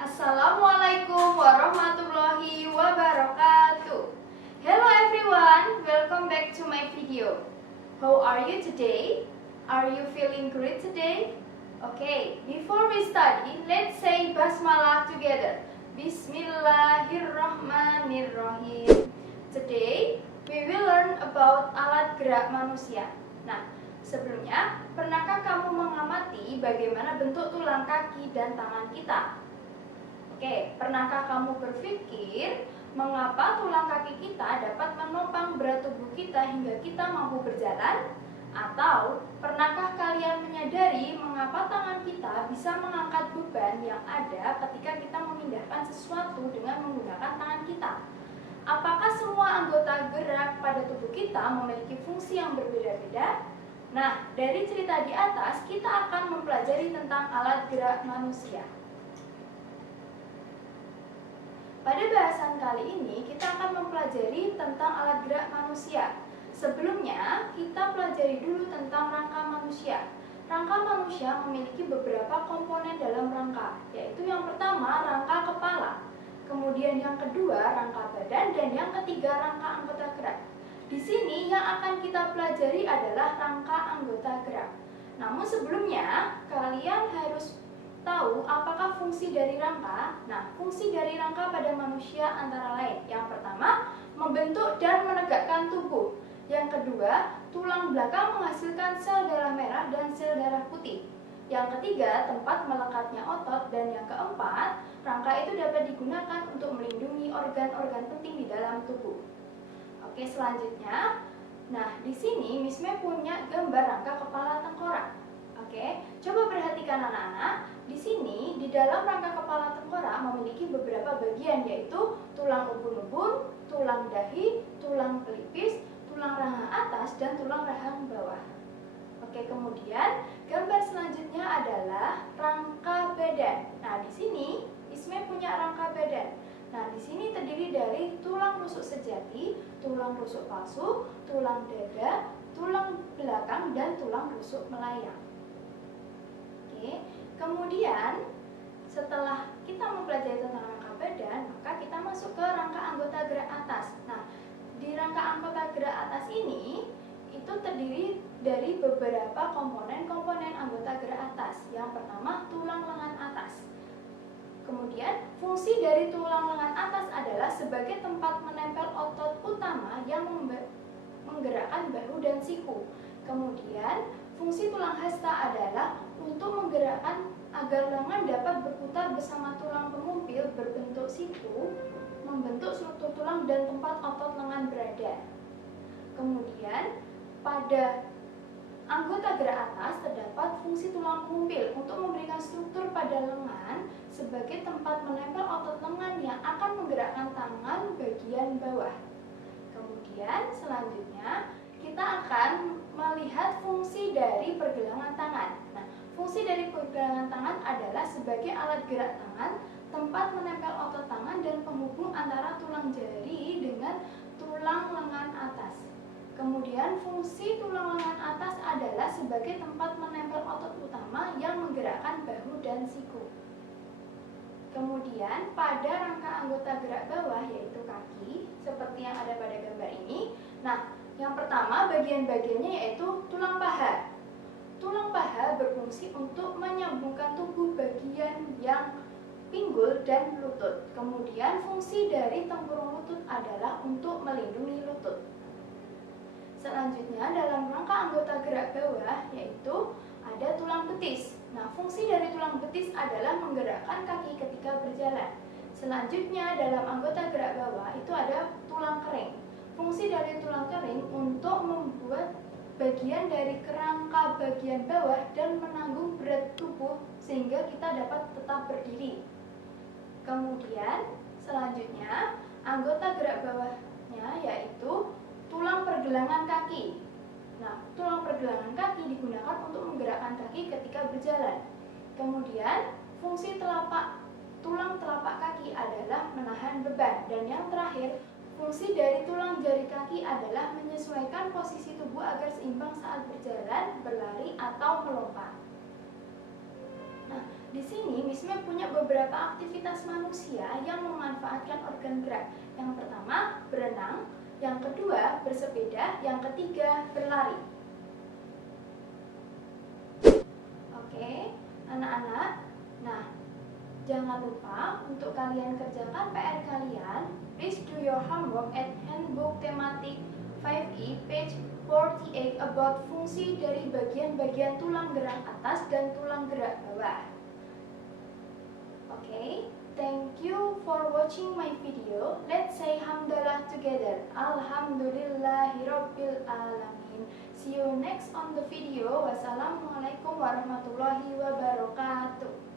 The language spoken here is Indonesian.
Assalamualaikum warahmatullahi wabarakatuh. Hello everyone, welcome back to my video. How are you today? Are you feeling great today? Okay, before we study, let's say basmalah together. Bismillahirrahmanirrahim. Today, we will learn about alat gerak manusia. Nah, sebelumnya, pernahkah kamu mengamati bagaimana bentuk tulang kaki dan tangan kita? Oke, pernahkah kamu berpikir mengapa tulang kaki kita dapat menopang berat tubuh kita hingga kita mampu berjalan? Atau pernahkah kalian menyadari mengapa tangan kita bisa mengangkat beban yang ada ketika kita memindahkan sesuatu dengan menggunakan tangan kita? Apakah semua anggota gerak pada tubuh kita memiliki fungsi yang berbeda-beda? Nah, dari cerita di atas kita akan mempelajari tentang alat gerak manusia. Pada bahasan kali ini, kita akan mempelajari tentang alat gerak manusia. Sebelumnya, kita pelajari dulu tentang rangka manusia. Rangka manusia memiliki beberapa komponen dalam rangka, yaitu yang pertama, rangka kepala. Kemudian yang kedua, rangka badan, dan yang ketiga, rangka anggota gerak. Di sini yang akan kita pelajari adalah rangka anggota gerak. Namun sebelumnya, kalian harus tahu apakah fungsi dari rangka? Nah, fungsi dari rangka pada manusia antara lain. Yang pertama, membentuk dan menegakkan tubuh. Yang kedua, tulang belakang menghasilkan sel darah merah dan sel darah putih. Yang ketiga, tempat melekatnya otot. Dan yang keempat, rangka itu dapat digunakan untuk melindungi organ-organ penting di dalam tubuh. Oke, selanjutnya, nah di sini Miss May punya gambar rangka kepala tengkorak. Oke, coba perhatikan anak-anak. Di sini, di dalam rangka kepala tengkorak memiliki beberapa bagian, yaitu tulang ubun-ubun, tulang dahi, tulang pelipis, tulang rahang atas, dan tulang rahang bawah. Oke, kemudian gambar selanjutnya adalah rangka badan. Nah, di sini Isme punya rangka badan. Nah, di sini terdiri dari tulang rusuk sejati, tulang rusuk palsu, tulang dada, tulang belakang, dan tulang rusuk melayang. Oke, kemudian setelah kita mempelajari tentang rangka badan, maka kita masuk ke rangka anggota gerak atas. Nah, di rangka anggota gerak atas ini itu terdiri dari beberapa komponen anggota gerak atas. Yang pertama, tulang lengan atas. Kemudian, fungsi dari tulang lengan atas adalah sebagai tempat menempel otot utama yang menggerakkan bahu dan siku. Kemudian, fungsi tulang hasta adalah untuk menggerakkan agar lengan dapat berputar bersama tulang pengumpil berbentuk siku, membentuk struktur tulang dan tempat otot lengan berada. Kemudian, pada anggota gerak atas terdapat fungsi tulang pengumpil untuk memberikan struktur pada lengan sebagai tempat menempel otot lengan yang akan menggerakkan tangan bagian bawah. Kemudian, selanjutnya kita akan melihat fungsi dari pergelangan tangan. Nah, fungsi dari pergelangan tangan adalah sebagai alat gerak tangan, tempat menempel otot tangan dan penghubung antara tulang jari dengan tulang lengan atas. Kemudian, fungsi tulang lengan atas adalah sebagai tempat menempel otot utama yang menggerakkan bahu dan siku. Kemudian, pada rangka anggota gerak bawah yaitu kaki, seperti yang ada pada gambar ini. Nah, yang pertama bagian-bagiannya yaitu tulang paha. Tulang paha berfungsi untuk menyambungkan tubuh bagian yang pinggul dan lutut. Kemudian fungsi dari tempurung lutut adalah untuk melindungi lutut. Selanjutnya dalam rangka anggota gerak bawah yaitu ada tulang betis. Nah, fungsi dari tulang betis adalah menggerakkan kaki ketika berjalan. Selanjutnya dalam anggota gerak bawah itu ada tulang kering. Fungsi dari tulang kering untuk membuat bagian dari kerangka bagian bawah dan menanggung berat tubuh sehingga kita dapat tetap berdiri. Kemudian selanjutnya anggota gerak bawahnya yaitu tulang pergelangan kaki. Nah, tulang pergelangan kaki digunakan untuk menggerakkan kaki ketika berjalan. Kemudian fungsi tulang telapak kaki adalah menahan beban. Dan yang terakhir, fungsi dari tulang jari kaki adalah menyesuaikan posisi tubuh agar seimbang saat berjalan, berlari, atau melompat. Nah, di sini Miss May punya beberapa beberapa aktivitas manusia yang memanfaatkan organ gerak. Yang pertama, berenang. Yang kedua, bersepeda. Yang ketiga, berlari. Oke, anak-anak. Nah, jangan lupa untuk kalian kerjakan PR kalian. Please do your homework at handbook thematic 5E page 48 about fungsi dari bagian-bagian tulang gerak atas dan tulang gerak bawah. Okay, thank you for watching my video. Let's say hamdalah together. Alhamdulillahirabbil alamin. See you next on the video. Wassalamualaikum warahmatullahi wabarakatuh.